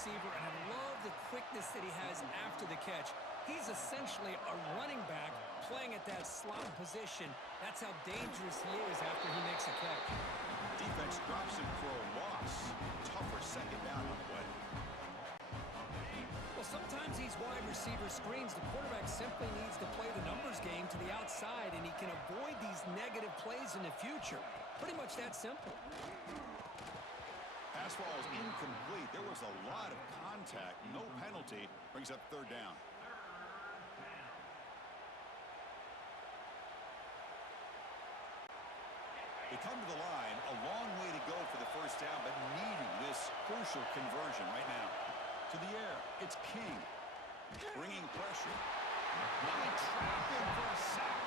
receiver, and I love the quickness that he has after the catch. He's essentially a running back playing at that slot position. That's how dangerous he is after he makes a catch. Defense drops him for a loss. Tougher second down on the way. Well, sometimes these wide receiver screens, the quarterback simply needs to play the numbers game to the outside, and he can avoid these negative plays in the future. Pretty much that simple. Pass ball is incomplete. There was a lot of contact. No penalty. Brings up third down. They come to the line. A long way to go for the first down, but needing this crucial conversion right now. To the air. It's King. Bringing pressure. Let me trap him for a sack.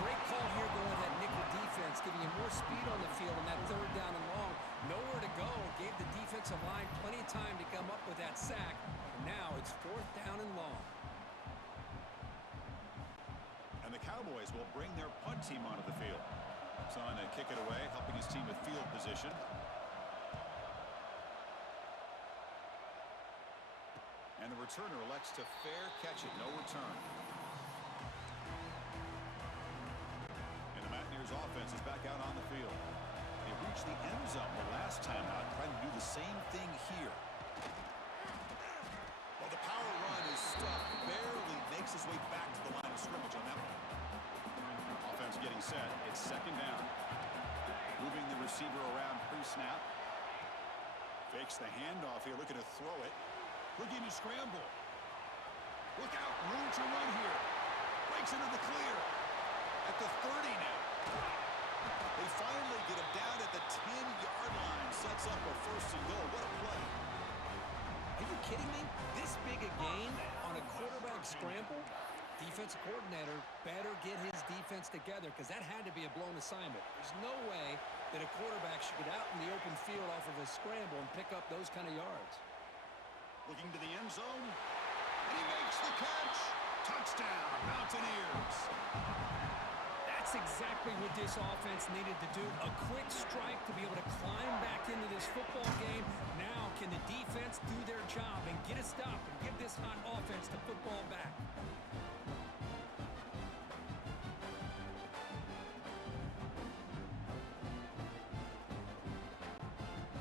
Great call here going that nickel defense, giving him more speed on the field on that third down and long. Nowhere to go. Gave the defensive line plenty of time to come up with that sack. And now it's fourth down and long. And the Cowboys will bring their punt team onto the field. Son to kick it away, helping his team with field position. And the returner elects to fair catch it. No return. And the Mountaineers offense is back out on the field. They reached the end zone the last time out, trying to do the same thing here. Well, the power run is stuck. Barely makes his way back to the line of scrimmage on that one. Offense getting set. It's second down. Moving the receiver around pre-snap. Fakes the handoff here, looking to throw it. Looking to scramble. Look out, room to run here. Breaks into the clear. At the 30 now. They finally get him down at the 10-yard line. Sets up a first and goal. What a play. Are you kidding me? This big a game on a quarterback scramble? Defensive coordinator better get his defense together because that had to be a blown assignment. There's no way that a quarterback should get out in the open field off of a scramble and pick up those kind of yards. Looking to the end zone. And he makes the catch. Touchdown, Mountaineers. That's exactly what this offense needed to do. A quick strike to be able to climb back into this football game. Now can the defense do their job and get a stop and give this hot offense the football back?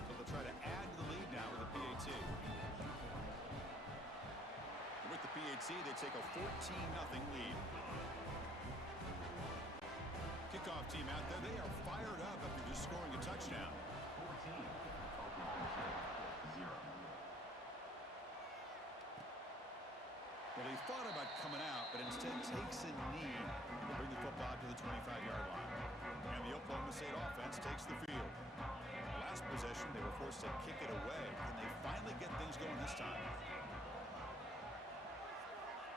So they'll try to add to the lead now with a PAT. With the PAT, they take a 14-0 lead. Kickoff team out there, they are fired up after just scoring a touchdown. 14. Well, he thought about coming out, but instead takes a knee to bring the football to the 25-yard line. And the Oklahoma State offense takes the field. Last possession, they were forced to kick it away, and they finally get things going this time.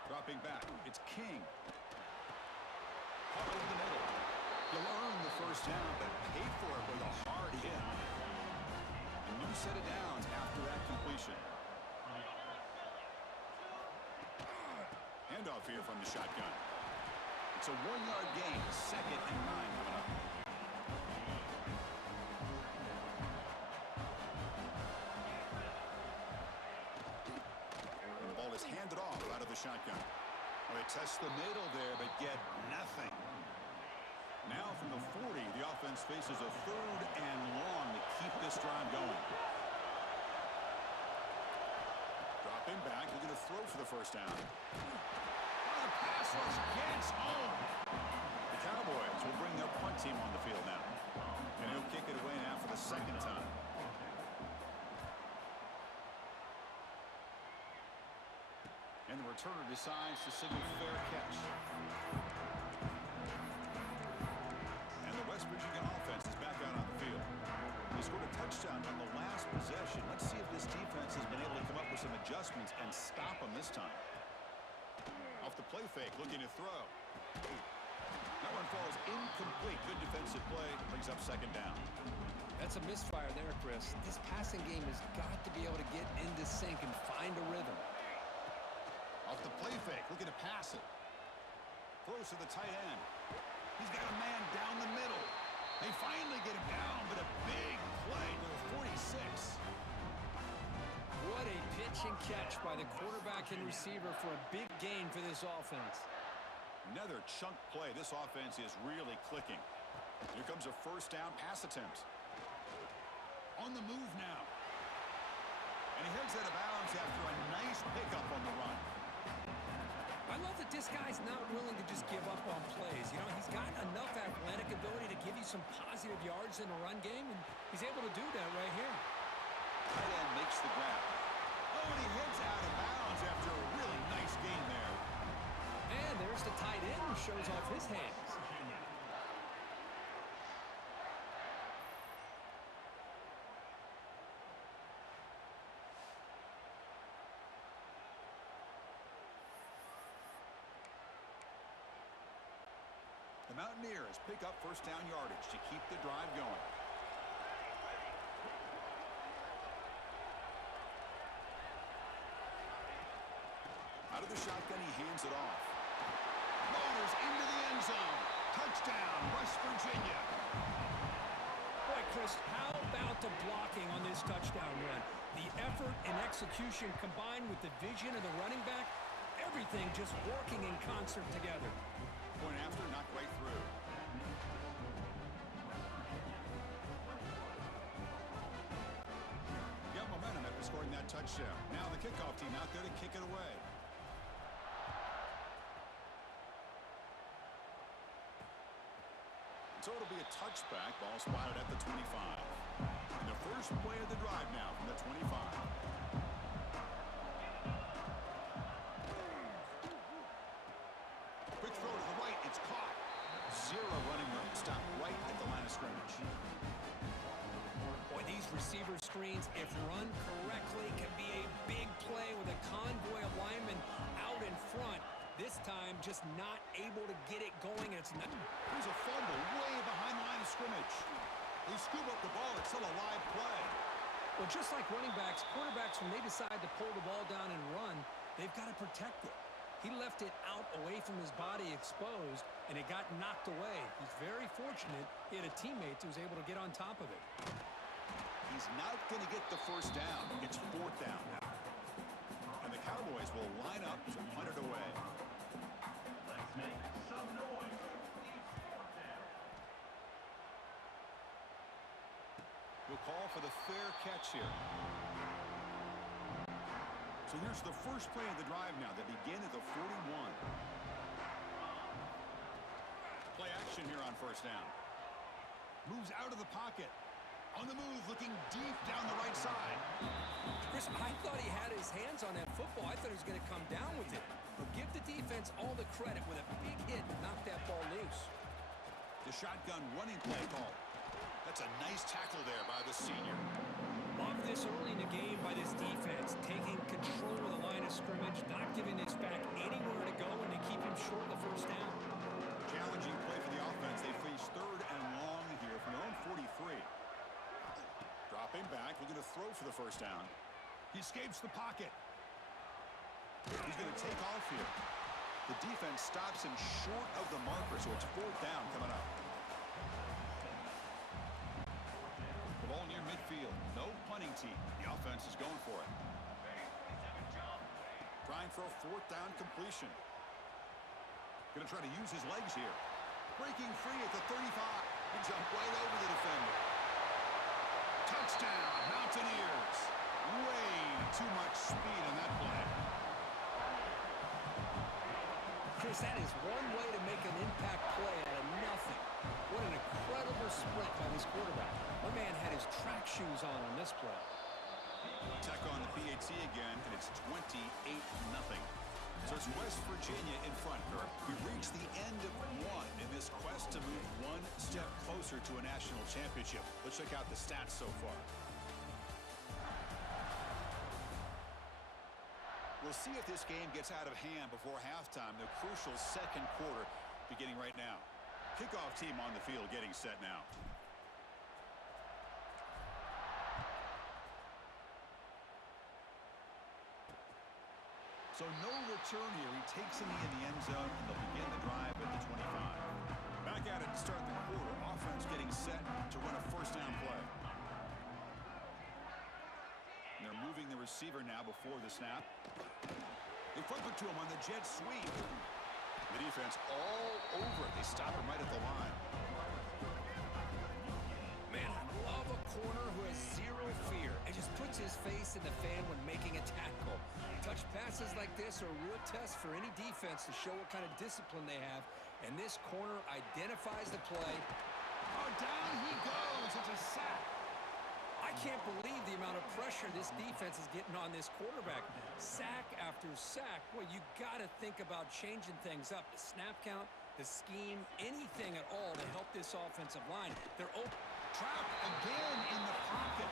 Dropping back, it's King. Hard over the middle. He'll earn the first down, but pay for it with a hard hit. A new set of downs after that completion. Handoff here from the shotgun. It's a 1-yard gain, 2nd and 9 coming up. And the ball is handed off out of the shotgun. Well, they test the middle there, but get nothing. Now from the 40, the offense faces a 3rd and long to keep this drive going. Dropping back, looking to throw for the first down. The pass rush gets home. The Cowboys will bring their punt team on the field now. And he'll kick it away now for the 2nd time. And the returner decides to signal fair catch. And the West Virginia offense is back out on the field. They scored a touchdown on the last possession. Let's see if this defense has been able to come up with some adjustments and stop them this time. Off the play fake, looking to throw. That one falls incomplete. Good defensive play. Brings up 2nd down. That's a misfire there, Chris. This passing game has got to be able to get into sync and find a rhythm. Off the play fake, looking to pass it. Throws to the tight end. He's got a man down the middle. They finally get him down, but a big play to the 46. What a Efficient catch by the quarterback and receiver for a big gain for this offense. Another chunk play. This offense is really clicking. Here comes a first down pass attempt. On the move now. And he heads out of bounds after a nice pickup on the run. I love that this guy's not willing to just give up on plays. You know, he's got enough athletic ability to give you some positive yards in the run game, and he's able to do that right here. Tight end makes the grab. Oh, and he heads out of bounds after a really nice gain there. And there's the tight end who shows off his hands. The Mountaineers pick up first down yardage to keep the drive going. Out of the shotgun, he hands it off. Motors into the end zone. Touchdown, West Virginia. Boy, Chris, how about the blocking on this touchdown run? The effort and execution combined with the vision of the running back, everything just working in concert together. Point after, knocked right through. Got momentum after scoring that touchdown. Now the kickoff team out there to kick it away. So it'll be a touchback. Ball spotted at the 25. And the first play of the drive now from the 25. Quick throw to the right. It's caught. Zero running room. Stop right at the line of scrimmage. Boy, these receiver screens, if run correctly, can be a big play with a convoy of linemen out in front. This time, just not able to get it going. And it's not. Here's a fumble way behind the line of scrimmage. They scoop up the ball. It's still a live play. Well, just like running backs, quarterbacks, when they decide to pull the ball down and run, they've got to protect it. He left it out away from his body exposed, and it got knocked away. He's very fortunate he had a teammate who was able to get on top of it. He's not going to get the first down. It's fourth down now. And the Cowboys will line up to punt it away. Let's make some noise. We'll call for the fair catch here. So here's the first play of the drive now. They begin at the 41. Play action here on first down. Moves out of the pocket. On the move, looking deep down the right side. Chris, I thought he had his hands on that football. I thought he was going to come down with it. But give the defense all the credit with a big hit and knock that ball loose. The shotgun running play call. That's a nice tackle there by the senior. Love this early in the game by this defense, taking control of the line of scrimmage, not giving this back anywhere to go, and they keep him short of the first down. Challenging play for the offense. They face third and long here from their own 43. Dropping back, looking to throw for the first down. He escapes the pocket. He's going to take off here. The defense stops him short of the marker, so it's fourth down coming up. The ball near midfield. No punting team. The offense is going for it. Trying for a fourth down completion. Going to try to use his legs here. Breaking free at the 35. He jumped right over the defender. Touchdown, Mountaineers. Way too much speed on that play. Chris, that is one way to make an impact play out of nothing. What an incredible sprint by this quarterback. My man had his track shoes on this play. Tech on the PAT again, and it's 28-0. So it's West Virginia in front, Kirk. We've reached the end of one in this quest to move one step closer to a national championship. Let's check out the stats so far. We'll see if this game gets out of hand before halftime. The crucial second quarter beginning right now. Kickoff team on the field getting set now. So no return here. He takes him in the end zone, and they'll begin the drive at the 25. Back at it to start the quarter. Offense getting set to run a first down play. And they're moving moving the receiver now before the snap. They flip it to him on the jet sweep. The defense all over it. They stop him right at the line. Man, I love a corner who has zero fear and just puts his face in the fan when making a tackle. Touch passes like this are a real test for any defense to show what kind of discipline they have. And this corner identifies the play. Oh, down he goes. It's a sack. I can't believe the amount of pressure this defense is getting on this quarterback. Sack after sack. Well, you got to think about changing things up. The snap count, the scheme, anything at all to help this offensive line. They're open. Trapped again in the pocket.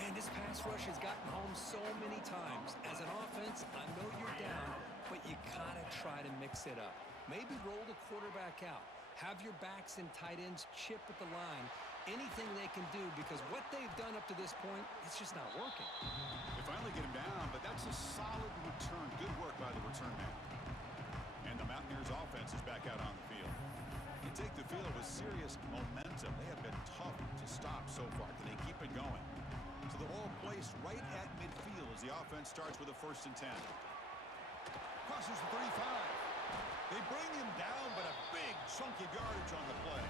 Man, this pass rush has gotten home so many times. As an offense, I know you're down, but you got to try to mix it up. Maybe roll the quarterback out. Have your backs and tight ends chip at the line. Anything they can do, because what they've done up to this point, it's just not working. They finally get him down, but that's a solid return. Good work by the return man. And the Mountaineers offense is back out on the field. They take the field with serious momentum. They have been tough to stop so far. Can they keep it going? So the ball placed right at midfield as the offense starts with a 1st and 10. Crosses the 35. They bring him down, but a big chunk of yardage on the play.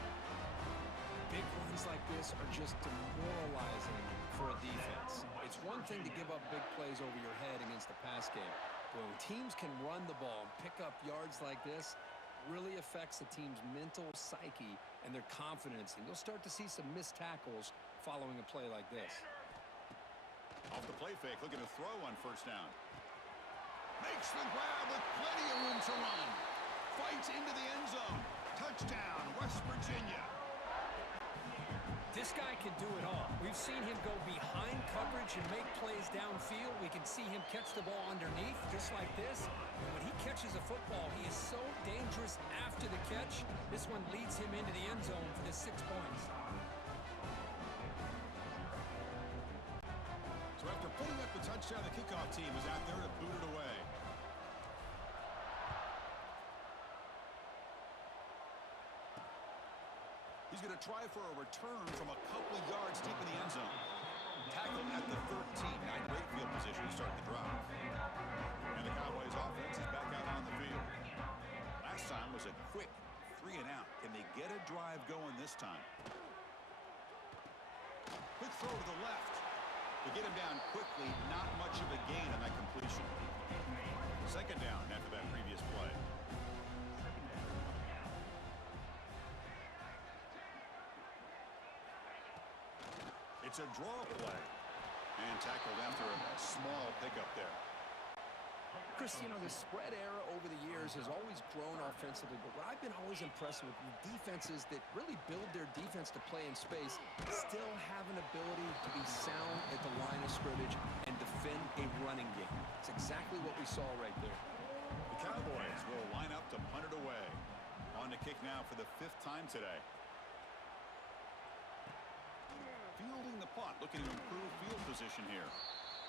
Big runs like this are just demoralizing for a defense. It's one thing to give up big plays over your head against the pass game. But when teams can run the ball and pick up yards like this, really affects the team's mental psyche and their confidence. And you'll start to see some missed tackles following a play like this. Off the play fake, looking to throw on 1st down. Makes the grab with plenty of room to run. Fights into the end zone. Touchdown, West Virginia. This guy can do it all. We've seen him go behind coverage and make plays downfield. We can see him catch the ball underneath, just like this. And when he catches a football, he is so dangerous after the catch. This one leads him into the end zone for the 6 points. So after putting up the touchdown, the kickoff team is out there to boot it away. He's going to try for a return from a couple yards deep in the end zone. Tackled at the 13. Not great field position to start the drive. And the Cowboys offense is back out on the field. Last time was a quick 3 and out. Can they get a drive going this time? Quick throw to the left. To get him down quickly, not much of a gain on that completion. 2nd down after that previous play. It's a draw play. And tackled after a small pickup there. Chris, you know, the spread era over the years has always grown offensively, but what I've been always impressed with defenses that really build their defense to play in space still have an ability to be sound at the line of scrimmage and defend a running game. It's exactly what we saw right there. The Cowboys will line up to punt it away. On to kick now for the 5th time today. Fielding the punt, looking to improve field position here.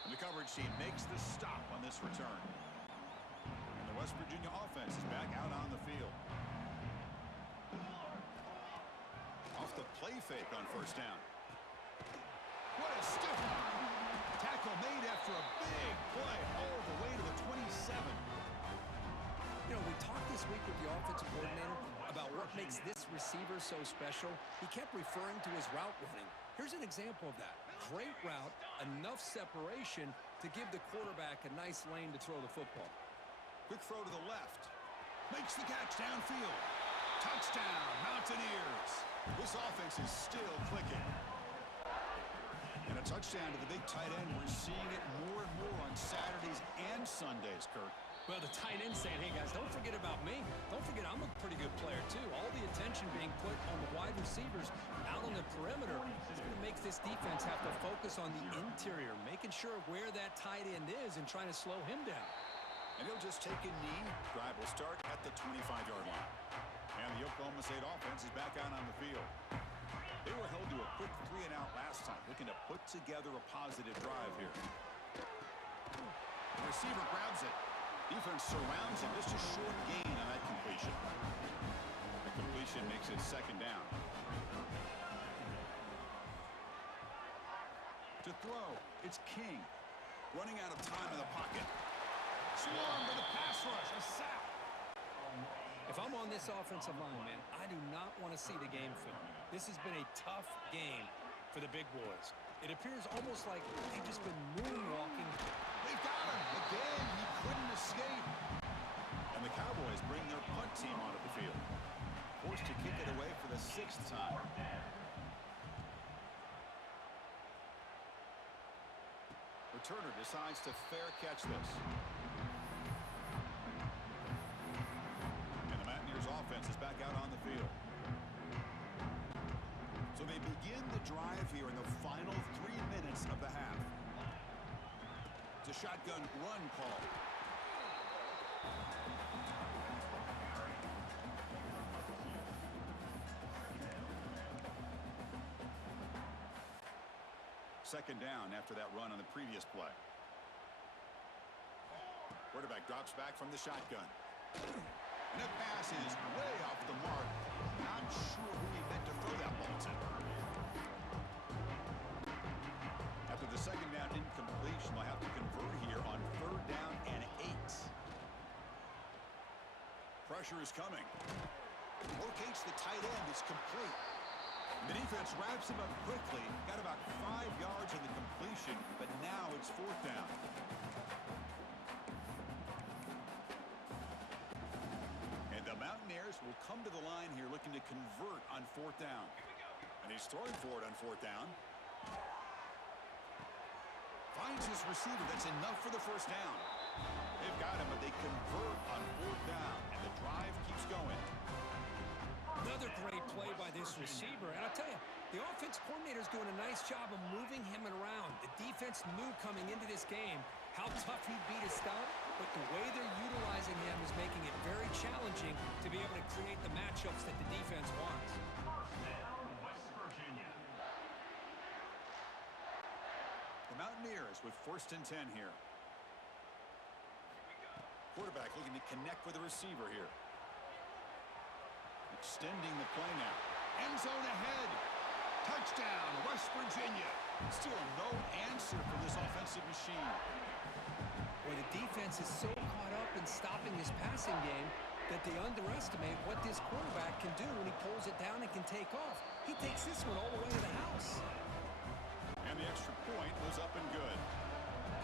And the coverage team makes the stop on this return. And the West Virginia offense is back out on the field. Off the play fake on 1st down. What a stiff arm. Tackle made after a big play all the way to the 27. You know, we talked this week with the offensive coordinator about what makes this receiver so special. He kept referring to his route running. Here's an example of that. Great route, enough separation to give the quarterback a nice lane to throw the football. Quick throw to the left. Makes the catch downfield. Touchdown, Mountaineers. This offense is still clicking. And a touchdown to the big tight end. We're seeing it more and more on Saturdays and Sundays, Kirk. Well, the tight end saying, hey, guys, don't forget about me. Don't forget I'm a pretty good player, too. All the attention being put on the wide receivers out on the perimeter is going to make this defense have to focus on the interior, making sure where that tight end is and trying to slow him down. And he'll just take a knee. Drive will start at the 25-yard line. And the Oklahoma State offense is back out on the field. They were held to a quick 3 and out last time, looking to put together a positive drive here. The receiver grabs it. Defense surrounds him. Just a short gain on that completion. The completion makes it 2nd down. To throw, it's King. Running out of time in the pocket. Swarm to the pass rush. A sack. If I'm on this offensive line, man, I do not want to see the game film. This has been a tough game for the big boys. It appears almost like they've just been moonwalking. They've got him. Again, he couldn't escape. And the Cowboys bring their punt team onto the field. Forced to kick it away for the 6th time. Returner decides to fair catch this. And the Mountaineers offense is back out on the field. So they begin the drive here in the final 3 minutes of the half. It's a shotgun run call. Second down after that run on the previous play. Quarterback drops back from the shotgun. And that pass is way off the mark. Not sure who he meant to throw that ball to. After the second down incompletion, they'll have to convert here on 3rd down and 8. Pressure is coming. Locates the tight end. It's complete. The defense wraps him up quickly. Got about 5 yards in the completion, but now it's 4th down. And the Mountaineers will come to the line here looking to convert on 4th down. And he's throwing for it on 4th down. Finds his receiver. That's enough for the 1st down. They've got him, but they convert on 4th down, and the drive keeps going. Another great play by this receiver. And I'll tell you, the offense coordinator's doing a nice job of moving him around. The defense knew coming into this game how tough he'd be to stop, but the way they're utilizing him is making it very challenging to be able to create the matchups that the defense wants. The Mountaineers with 1st and 10 here. Quarterback looking to connect with the receiver here. Extending the play now. End zone ahead. Touchdown, West Virginia. Still no answer for this offensive machine. Well, the defense is so caught up in stopping this passing game that they underestimate what this quarterback can do when he pulls it down and can take off. He takes this one all the way to the house. And the extra point was up and good.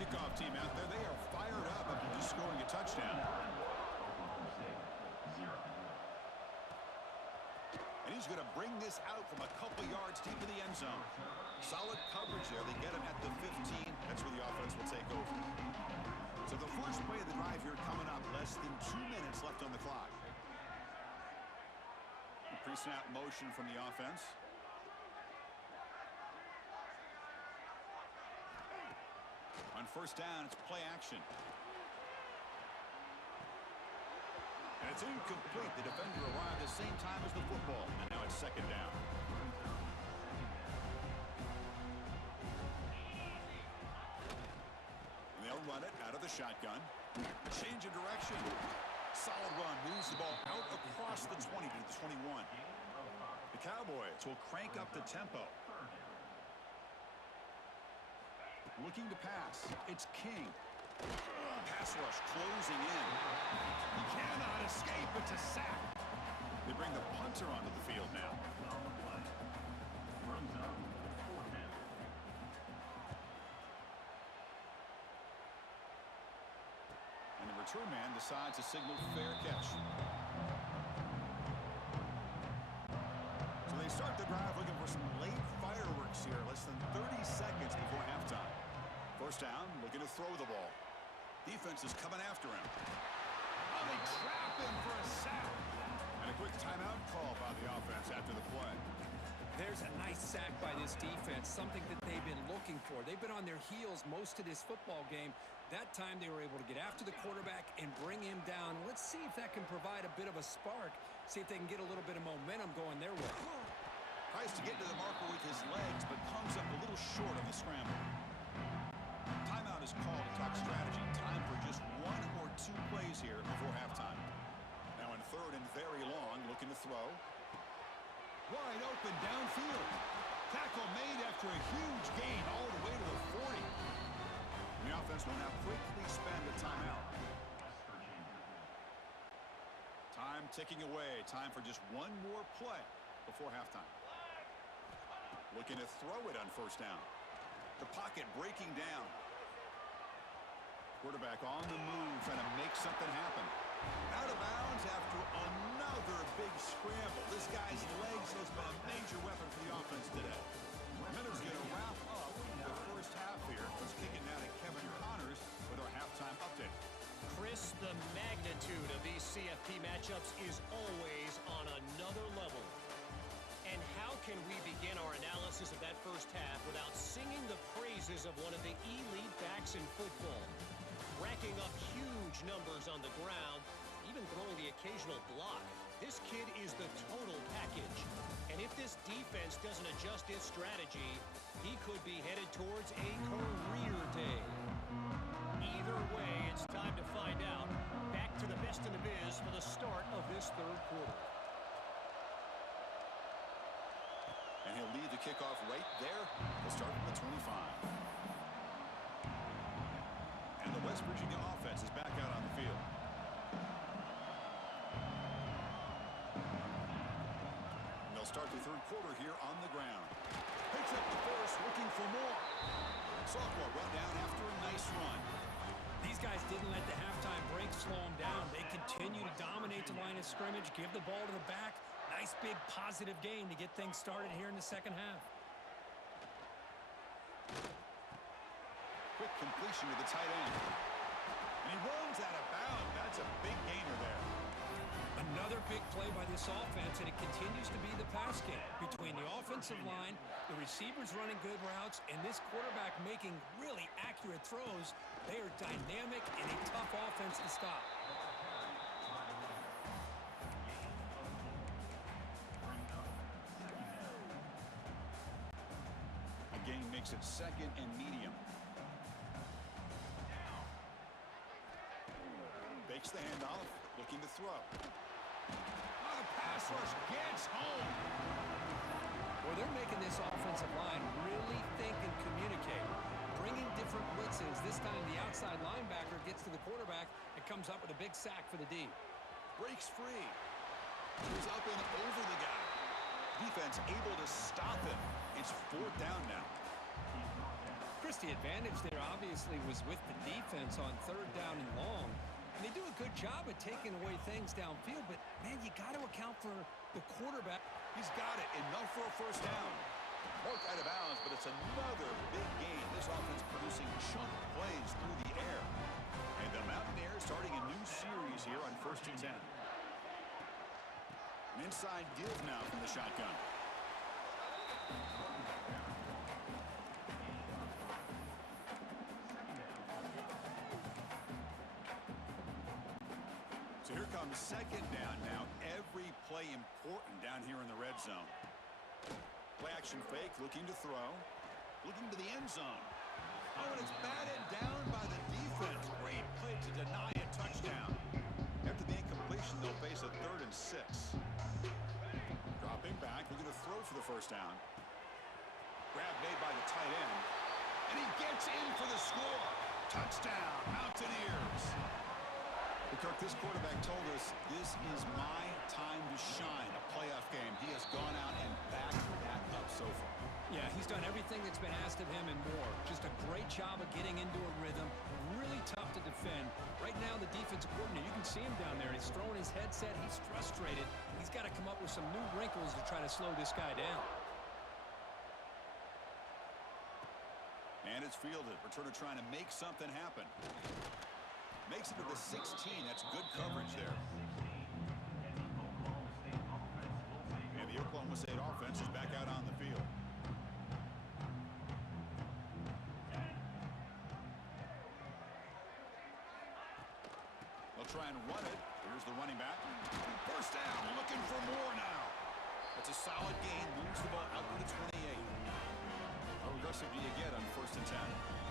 Kickoff team out there, they are fired up after just scoring a touchdown. And he's going to bring this out from a couple yards deep in the end zone. Solid coverage there. They get him at the 15. That's where the offense will take over. So the first play of the drive here coming up. Less than 2 minutes left on the clock. A pre-snap motion from the offense. On 1st down, it's play action. And it's incomplete. The defender arrived at the same time as the football. And now it's 2nd down. And they'll run it out of the shotgun. Change of direction. Solid run. Moves the ball out across the 20 to the 21. The Cowboys will crank up the tempo. Looking to pass. It's King. Pass rush closing in. He cannot escape. It's a sack. They bring the punter onto the field now. And the return man decides to signal fair catch. So they start the drive looking for some late fireworks here. Less than 30 seconds before halftime. 1st down, looking to throw the ball. Defense is coming after him. Oh, they trap him for a sack. And a quick timeout call by the offense after the play. There's a nice sack by this defense, something that they've been looking for. They've been on their heels most of this football game. That time they were able to get after the quarterback and bring him down. Let's see if that can provide a bit of a spark. See if they can get a little bit of momentum going their way. Tries to get to the marker with his legs, but comes up a little short on the scramble. Timeout is called to talk strategy. Time for just 1 or 2 plays here before halftime. Now in 3rd and very long, looking to throw. Wide open downfield. Tackle made after a huge gain all the way to the 40. The offense will now quickly spend a timeout. Time ticking away. Time for just one more play before halftime. Looking to throw it on first down. The pocket breaking down. Quarterback on the move, trying to make something happen. Out of bounds after another big scramble. This guy's legs has been a major weapon for the offense today. Minutes going to wrap up the first half here. Let's kick it now to Kevin Connors with our halftime update. Chris, the magnitude of these CFP matchups is always on another level. And how can we begin our analysis of that first half without singing the praises of one of the elite backs in football? Racking up huge numbers on the ground, even throwing the occasional block. This kid is the total package. And if this defense doesn't adjust its strategy, he could be headed towards a career day. Either way, it's time to find out. Back to the best in the biz for the start of this third quarter. And he'll lead the kickoff right there. We'll start from the 25. And the West Virginia offense is back out on the field. They'll start the third quarter here on the ground. Picks up the first, looking for more. Sophomore brought down after a nice run. These guys didn't let the halftime break slow them down. They continue to dominate the line of scrimmage, give the ball to the back. Nice big positive game to get things started here in the second half. Quick completion to the tight end. And he runs out of bounds. That's a big gainer there. Another big play by this offense, and it continues to be the pass game. Between the offensive line, the receivers running good routes, and this quarterback making really accurate throws, they are dynamic and a tough offense to stop. A gain makes it second and medium. Fakes the handoff, looking to throw. Oh, the pass rush gets home. Well, they're making this offensive line really think and communicate. Bringing different blitzes. This time the outside linebacker gets to the quarterback and comes up with a big sack for the D. Breaks free. Goes up and over the guy. Defense able to stop him. It's fourth down now. Chris, the advantage there obviously was with the defense on third down and long. And they do a good job of taking away things downfield, but, man, you got to account for the quarterback. He's got it. Enough for a first down. Marked out of bounds, but it's another big game. This offense producing chunk plays through the air. And the Mountaineers starting a new series here on 1st and 10. An inside give now from the shotgun. So here comes second down now. Every play important down here in the red zone. Play action fake, looking to throw. Looking to the end zone. Oh, and it's batted down by the defense. Great play to deny a touchdown. After the incompletion, they'll face a 3rd and 6. Dropping back, looking to throw for the first down. Grab made by the tight end. And he gets in for the score. Touchdown, Mountaineers. Kirk, this quarterback told us this is my time to shine, a playoff game. He has gone out and backed that up so far. Yeah, he's done everything that's been asked of him and more. Just a great job of getting into a rhythm. Really tough to defend. Right now, the defensive coordinator, you can see him down there. He's throwing his headset. He's frustrated. He's got to come up with some new wrinkles to try to slow this guy down. And it's fielded. Returner trying to make something happen. Makes it to the 16. That's good coverage there. And the Oklahoma State offense is back out on the field. They'll try and run it. Here's the running back. First down, looking for more now. That's a solid gain. Moves the ball out to the 28. How aggressive do you get on 1st and 10?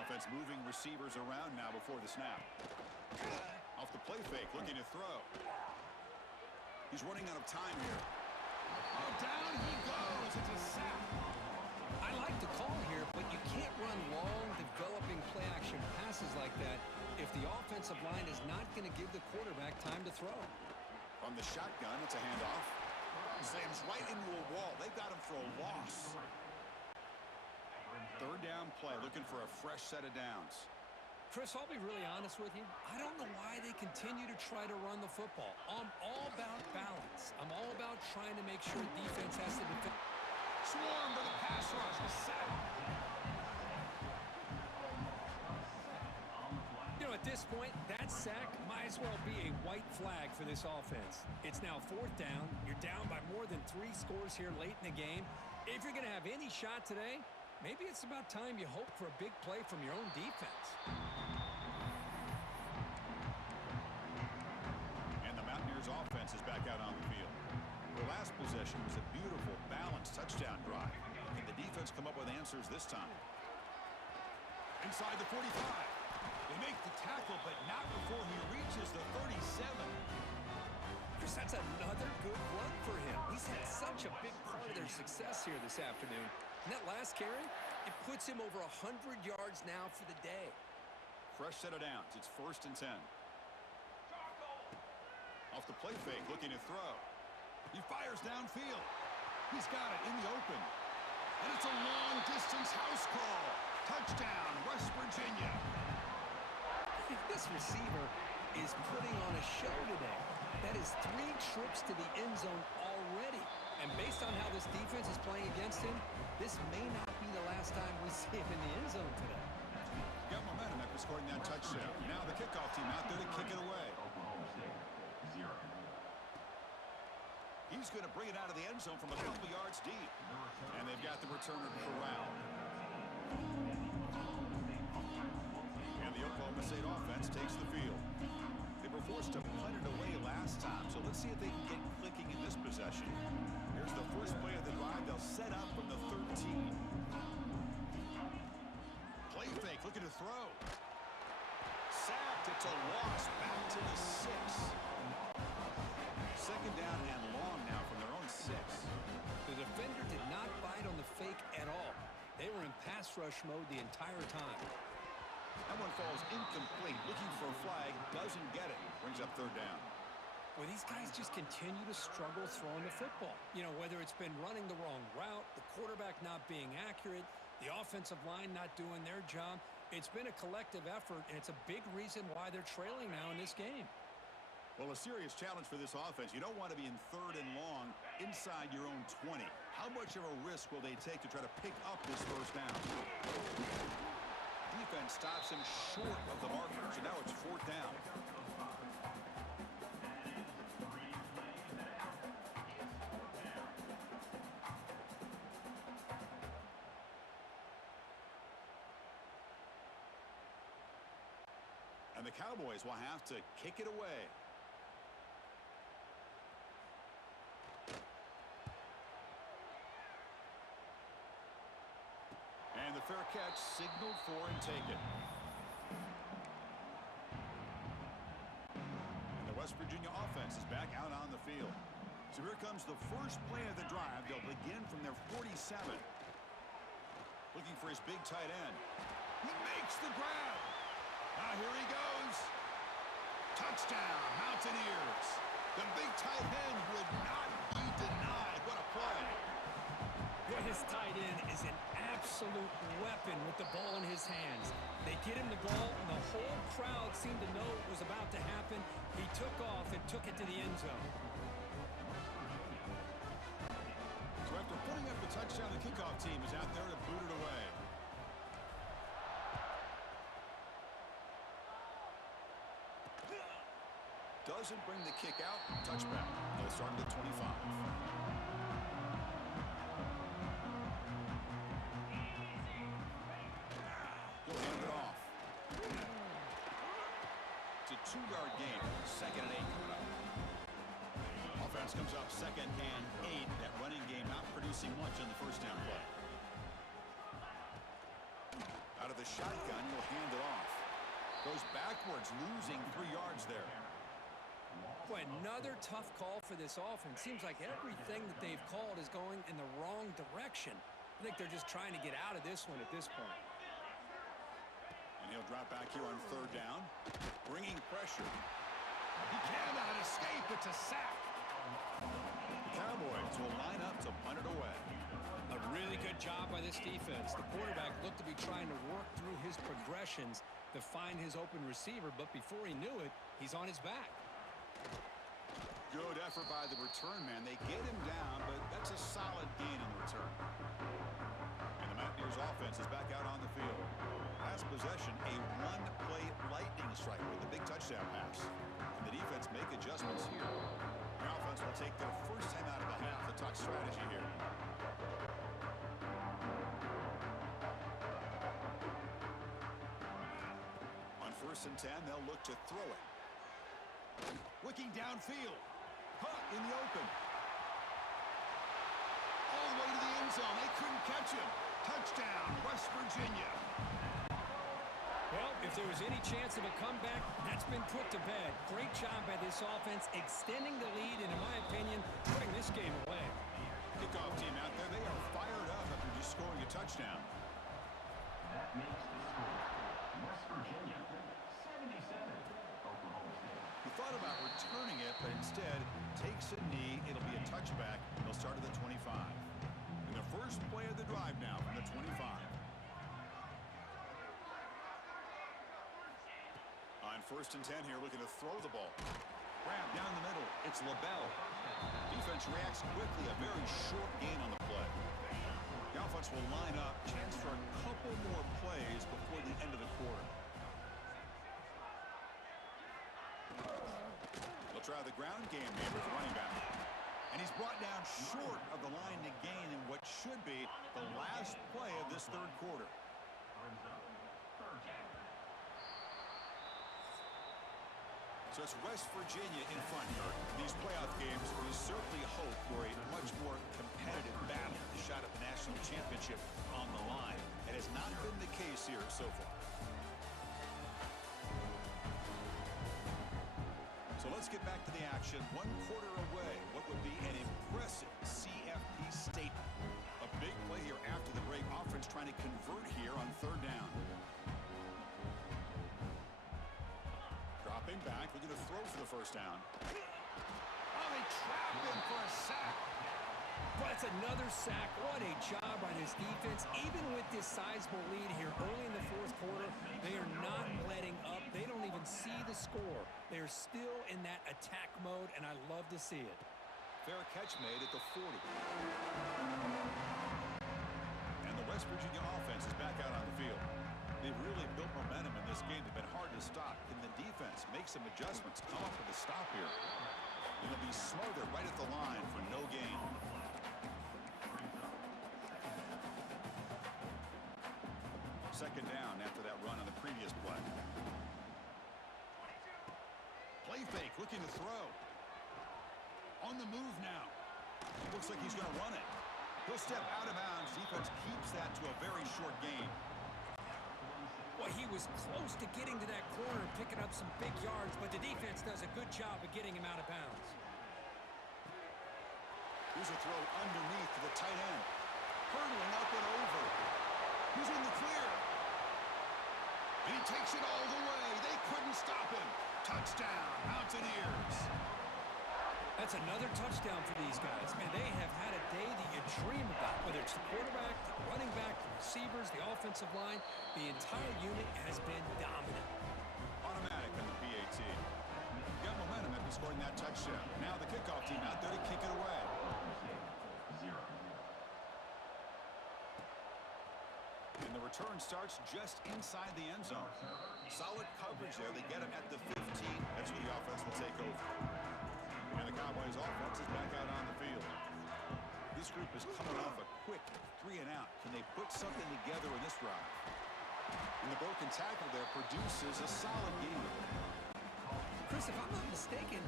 Offense moving receivers around now before the snap. Off the play fake, looking to throw. He's running out of time here. Oh, down he goes. It's a sack. I like the call here, but you can't run long, developing play-action passes like that if the offensive line is not going to give the quarterback time to throw. From the shotgun, it's a handoff. Slams right into a wall. They've got him for a loss. Third down play, looking for a fresh set of downs. Chris, I'll be really honest with you. I don't know why they continue to try to run the football. I'm all about balance. I'm all about trying to make sure defense has to defend. Swarm to the pass rush. A sack. You know, at this point, that sack might as well be a white flag for this offense. It's now fourth down. You're down by more than 3 scores here late in the game. If you're going to have any shot today, maybe it's about time you hope for a big play from your own defense. And the Mountaineers offense is back out on the field. The last possession was a beautiful, balanced touchdown drive. Can the defense come up with answers this time? Inside the 45. They make the tackle, but not before he reaches the 37. Chris, that's another good run for him. He's had such a big part of their success here this afternoon. And that last carry, it puts him over 100 yards now for the day. Fresh set of downs. It's 1st and 10. Off the play fake, looking to throw. He fires downfield. He's got it in the open. And it's a long-distance house call. Touchdown, West Virginia. This receiver is putting on a show today. That is 3 trips to the end zone already. And based on how this defense is playing against him, this may not be the last time we see him in the end zone today. Got momentum after scoring that touchdown. Now the kickoff team out there to kick it away. He's going to bring it out of the end zone from a couple yards deep. And they've got the returner corralled. And the Oklahoma State offense takes the field. They were forced to punt it away last time, so let's see if they can get clicking in this possession. Here's the first play of the drive. They'll set up from the 13. Play fake, looking to throw. Sacked, it's a loss, back to the 6. Second down and long now from their own 6. The defender did not bite on the fake at all. They were in pass rush mode the entire time. That one falls incomplete. Looking for a flag, doesn't get it. Brings up third down. Well, these guys just continue to struggle throwing the football. You know, whether it's been running the wrong route, the quarterback not being accurate, the offensive line not doing their job. It's been a collective effort, and it's a big reason why they're trailing now in this game. Well, a serious challenge for this offense. You don't want to be in 3rd and long inside your own 20. How much of a risk will they take to try to pick up this first down? Defense stops him short of the marker, so now it's 4th down. And the Cowboys will have to kick it away. And the fair catch signaled for and taken. And the West Virginia offense is back out on the field. So here comes the first play of the drive. They'll begin from their 47. Looking for his big tight end. He makes the grab. Now here he goes. Touchdown, Mountaineers. The big tight end would not be denied. What a play. Well, his tight end is an absolute weapon with the ball in his hands. They get him the ball, and the whole crowd seemed to know it was about to happen. He took off and took it to the end zone. So after putting up the touchdown, the kickoff team is out there to boot it away. Doesn't bring the kick out. Touchback. They'll start at 25. He'll hand it off. It's a 2-yard gain. 2nd and 8 coming up. Offense comes up 2nd and 8. That running game not producing much on the first down play. Out of the shotgun, he'll hand it off. Goes backwards, losing 3 yards there. Boy, another tough call for this offense. Seems like everything that they've called is going in the wrong direction. I think they're just trying to get out of this one at this point. And he'll drop back here on third down, bringing pressure. He cannot escape. It's a sack. The Cowboys will line up to punt it away. A really good job by this defense. The quarterback looked to be trying to work through his progressions to find his open receiver, but before he knew it, he's on his back. Good effort by the return man. They get him down, but that's a solid gain in the return. And the Mountaineers offense is back out on the field. Last possession, a one-play lightning strike with a big touchdown pass. And the defense make adjustments here. The offense will take their first time out of the half to talk strategy here. On 1st and 10, they'll look to throw it. Looking downfield. Caught in the open. All the way to the end zone. They couldn't catch him. Touchdown, West Virginia. Well, if there was any chance of a comeback, that's been put to bed. Great job by this offense, extending the lead, and in my opinion, putting this game away. Kickoff team out there, they are fired up after just scoring a touchdown. That makes the score West Virginia 77, Oklahoma State. He thought about returning it, but instead takes a knee. It'll be a touchback. They'll start at the 25. And the first play of the drive now from the 25. On 1st and 10 here, looking to throw the ball. Grab down the middle. It's LaBelle. Defense reacts quickly. A very short gain on the play. The offense will line up. Chance for a couple more plays before the end of the quarter. They'll try the ground game here with the running back. And he's brought down short of the line to gain in what should be the last play of this third quarter. So it's West Virginia in front here. These playoff games, we certainly hope for a much more competitive battle. The shot at the national championship on the line. It has not been the case here so far. So let's get back to the action. 1 quarter away. What would be an impressive CFP statement. A big play here after the break. Offense trying to convert here on third down. Dropping back, looking to throw for the first down. Oh, they trap him for a sack. But it's another sack. What a job by this defense. Even with this sizable lead here early in the fourth quarter, they are not letting up. They don't even see the score. They're still in that attack mode, and I love to see it. Fair catch made at the 40. And the West Virginia offense is back out on the field. They've really built momentum in this game. They've been hard to stop. Can the defense make some adjustments, come up with a stop here? It'll be smothered right at the line for no gain. Second down after that run on the previous play. Play fake, looking to throw. On the move now. Looks like he's going to run it. He'll step out of bounds. Defense keeps that to a very short gain. Well, he was close to getting to that corner and picking up some big yards, but the defense does a good job of getting him out of bounds. Here's a throw underneath to the tight end. Hurdling up and over. He's in the clear. And he takes it all the way. They couldn't stop him. Touchdown, Mountaineers. That's another touchdown for these guys. Man, they have had a day that you dream about, whether it's the quarterback, the running back, the receivers, the offensive line. The entire unit has been dominant. Automatic on the PAT. Got momentum after scoring that touchdown. Now the kickoff team out there to kick it away. And the return starts just inside the end zone. Solid coverage there. They get him at the 15. That's where the offense will take over. And the Cowboys offense is back out on the field. This group is coming off a quick 3 and out. Can they put something together in this drive? And the broken tackle there produces a solid game. Chris, if I'm not mistaken,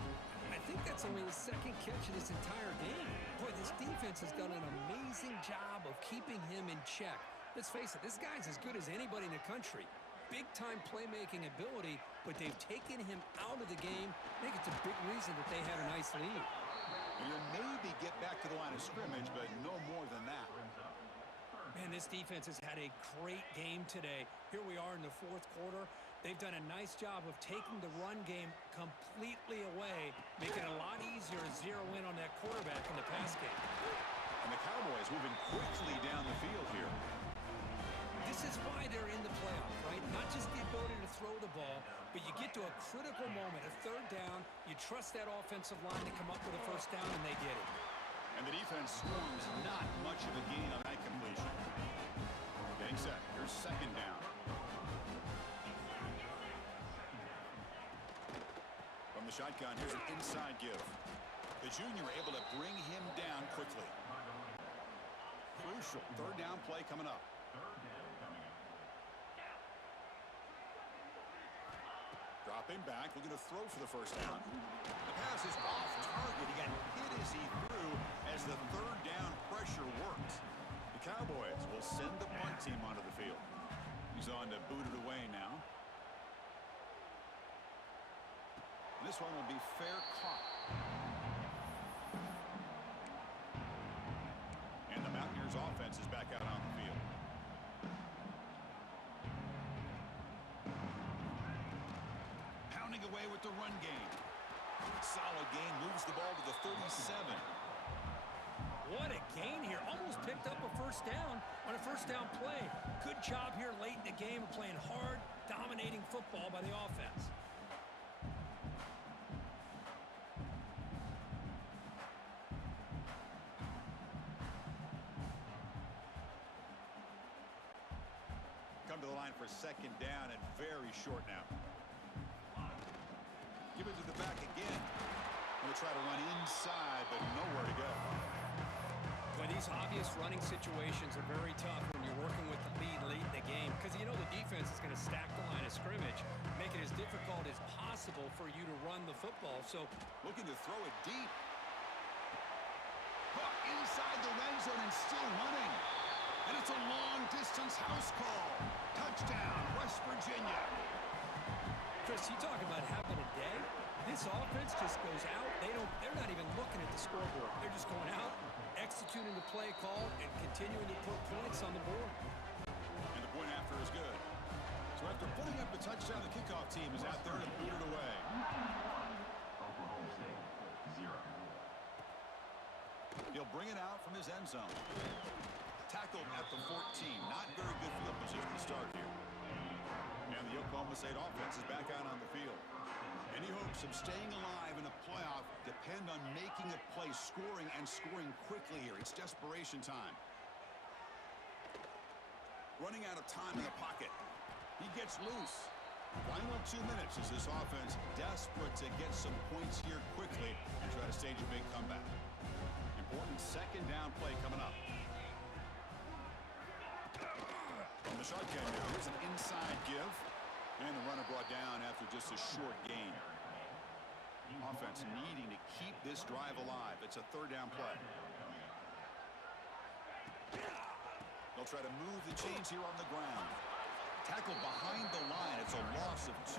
I think that's only his second catch of this entire game. Boy, this defense has done an amazing job of keeping him in check. Let's face it, this guy's as good as anybody in the country. Big-time playmaking ability, but they've taken him out of the game. I think it's a big reason that they had a nice lead. And you'll maybe get back to the line of scrimmage, but no more than that. Man, this defense has had a great game today. Here we are in the fourth quarter. They've done a nice job of taking the run game completely away, making it a lot easier to zero in on that quarterback in the pass game. And the Cowboys moving quickly down the field here. This is why they're in the playoff, right? Not just the ability to throw the ball, but you get to a critical moment, a third down, you trust that offensive line to come up with a first down, and they get it. And the defense swarms not much of a gain on that completion. Getting set. Here's second down. From the shotgun, here's an inside give. The junior able to bring him down quickly. Crucial third down play coming up. Dropping back, looking to throw for the first down. The pass is off target. He got hit as he threw as the third down pressure worked. The Cowboys will send the punt team onto the field. He's on to boot it away now. This one will be fair caught. And the Mountaineers offense is back out on the field. Pounding away with the run game. Solid gain, moves the ball to the 37. What a gain here. Almost picked up a first down on a first down play. Good job here late in the game of playing hard, dominating football by the offense. Come to the line for second down and very short now. Give it to the back again. Going to try to run inside, but nowhere to go. Well, these obvious running situations are very tough when you're working with the lead late in the game because you know the defense is going to stack the line of scrimmage, make it as difficult as possible for you to run the football. So looking to throw it deep. Caught inside the red zone and still running. And it's a long-distance house call. Touchdown, West Virginia. Chris, you talk about having a day. This offense just goes out. They're not even looking at the scoreboard. They're just going out, executing the play call, and continuing to put points on the board. And the point after is good. So after putting up the touchdown, the kickoff team is out there to boot it away. Oklahoma State, 0. He'll bring it out from his end zone. Tackled at the 14. Not very good field position to start here. And the Oklahoma State offense is back out on the field. Any hopes of staying alive in a playoff depend on making a play, scoring, and scoring quickly here. It's desperation time. Running out of time in the pocket. He gets loose. Final 2 minutes as this offense desperate to get some points here quickly and try to stage a big comeback. Important second down play coming up. From the shotgun, here's an inside give. And the runner brought down after just a short gain. Offense needing to keep this drive alive. It's a third down play. They'll try to move the chains here on the ground. Tackle behind the line. It's a loss of 2.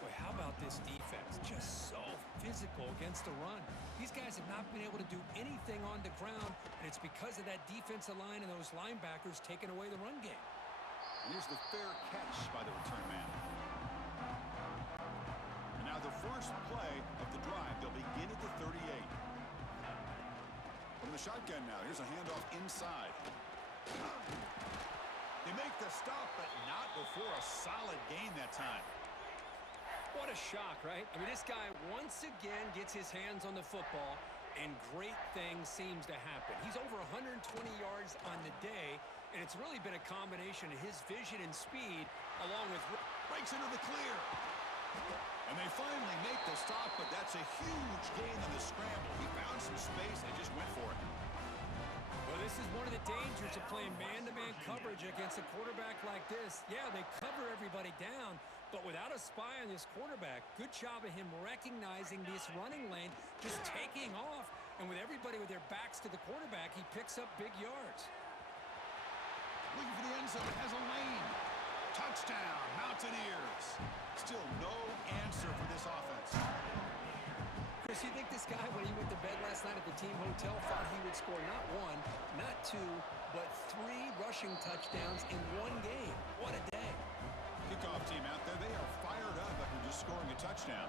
Boy, how about this defense? Just so physical against the run. These guys have not been able to do anything on the ground, and it's because of that defensive line and those linebackers taking away the run game. And here's the fair catch by the return man. And now the first play of the drive. They'll begin at the 38. From the shotgun now, here's a handoff inside. They make the stop, but not before a solid gain that time. What a shock, right? I mean, this guy once again gets his hands on the football, and great things seems to happen. He's over 120 yards on the day, and it's really been a combination of his vision and speed, along with Breaks into the clear. And they finally make the stop, but that's a huge gain on the scramble. He found some space and just went for it. Well, this is one of the dangers of playing man-to-man coverage against a quarterback like this. Yeah, they cover everybody down, but without a spy on this quarterback, good job of him recognizing this running lane, just taking off, and with everybody with their backs to the quarterback, he picks up big yards. Looking for the end zone, has a lane. Touchdown, Mountaineers. Still no answer for this offense. Chris, you think this guy, when he went to bed last night at the team hotel, thought he would score not one, not two, but 3 rushing touchdowns in one game? What a day. Kickoff team out there, they are fired up after just scoring a touchdown.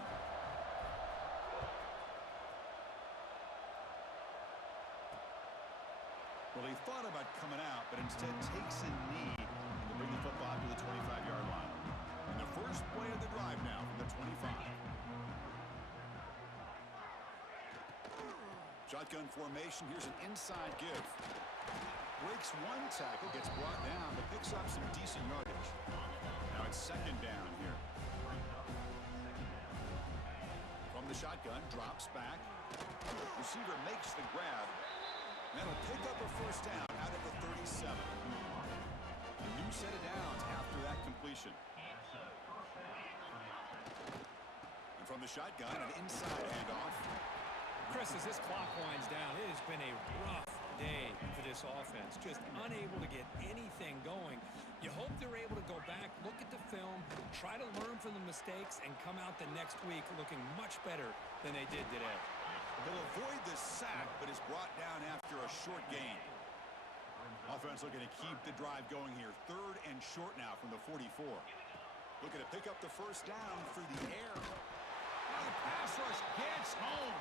Well, he thought about coming out, but instead takes a knee to bring the football to the 25-yard line. And the first play of the drive now from the 25. Shotgun formation. Here's an inside give. Breaks one tackle, gets brought down, but picks up some decent yardage. Now it's second down here. From the shotgun, drops back. Receiver makes the grab. That'll pick up a first down out at the 37. A new set of downs after that completion. And from the shotgun, an inside handoff. Chris, as this clock winds down, it has been a rough day for this offense. Just unable to get anything going. You hope they're able to go back, look at the film, try to learn from the mistakes, and come out the next week looking much better than they did today. They'll avoid the sack, but is brought down after a short gain. Offense looking to keep the drive going here. 3rd and short now from the 44. Looking to pick up the first down through the air. Now the pass rush gets home.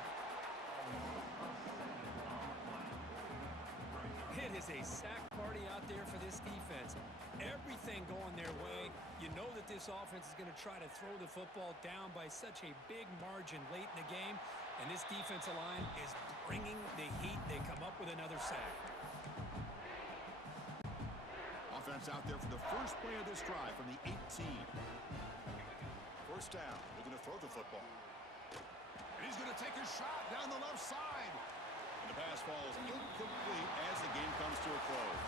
It is a sack party out there for this defense. Everything going their way. You know that this offense is going to try to throw the football down by such a big margin late in the game. And this defensive line is bringing the heat. They come up with another sack. Offense out there for the first play of this drive from the 18. First down. Looking to throw the football. And he's going to take a shot down the left side. And the pass falls incomplete as the game comes to a close.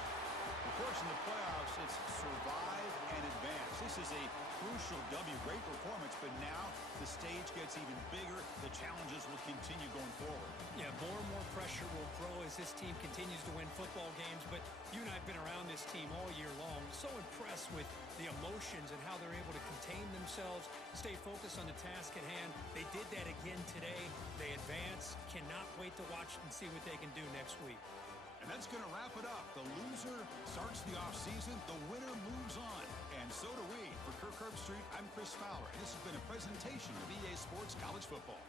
Of course, in the playoffs, it's survive and advance. This is a crucial W. Great performance, but now the stage gets even bigger. The challenges will continue going forward. Yeah, more and more pressure will grow as this team continues to win football games. But you and I have been around this team all year long. So impressed with the emotions and how they're able to contain themselves, stay focused on the task at hand. They did that again today. They advance. Cannot wait to watch and see what they can do next week. And that's going to wrap it up. The loser starts the offseason. The winner moves on. And so do we. For Kirk Herbstreit, I'm Chris Fowler. This has been a presentation of EA Sports College Football.